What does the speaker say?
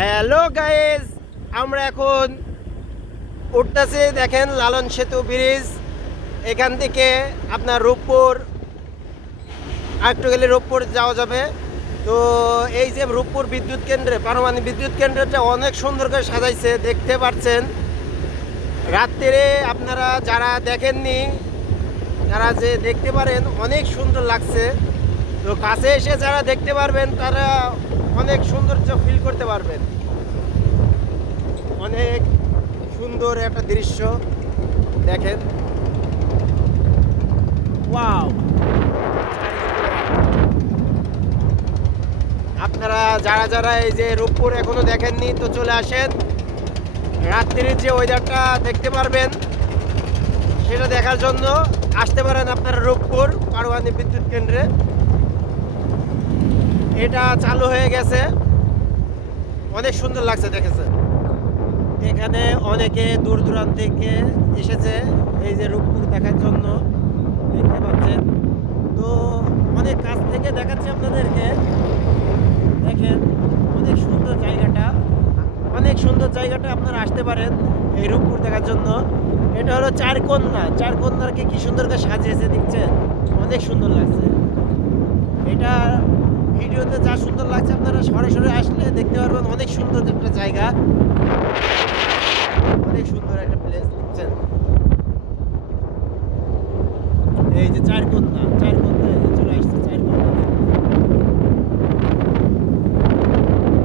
Hello guys, আমরা এখন উঠতেছি। দেখেন লালন সেতু ব্রিজ। এখান থেকে আপনার রূপপুর আরেকটু গেলে রূপপুর যাওয়া যাবে। তো এই যে রূপপুর বিদ্যুৎ কেন্দ্রে, পারমাণবিক বিদ্যুৎ কেন্দ্রটা অনেক সুন্দর করে সাজাইছে, দেখতে পাচ্ছেন। রাত্রে আপনারা যারা দেখেননি তারা যে দেখতে পারেন, অনেক সুন্দর লাগছে। তো কাছে এসে যারা দেখতে পারবেন তারা অনেক সৌন্দর্য ফিল করতে পারবেন। অনেক সুন্দর একটা দৃশ্য দেখেন। ওয়াও! আপনারা যারা যারা এই যে রূপপুর এখনো দেখেননি তো চলে আসেন। রাত্রির যে ওয়েদারটা দেখতে পারবেন সেটা দেখার জন্য আসতে পারেন আপনারা রূপপুর পারমাণবিক বিদ্যুৎ কেন্দ্রে। এটা চালু হয়ে গেছে, অনেক সুন্দর লাগছে দেখেছে। এখানে অনেকে দূর দূরান্ত থেকে এসেছে এই যে রূপপুর দেখার জন্য, দেখতে পাচ্ছেন। তো অনেক কাছ থেকে দেখাচ্ছি আপনাদেরকে। দেখেন অনেক সুন্দর জায়গাটা, অনেক সুন্দর জায়গাটা। আপনারা আসতে পারেন এই রূপপুর দেখার জন্য। এটা হলো চারকন্যা। চারকন্যাকে কি সুন্দর করে সাজিয়েছে দেখছেন, অনেক সুন্দর লাগছে। এটা ভিডিওতে যা সুন্দর লাগছে আপনারা সরাসরি আসলে দেখতে পারবেন, অনেক সুন্দর একটা জায়গা।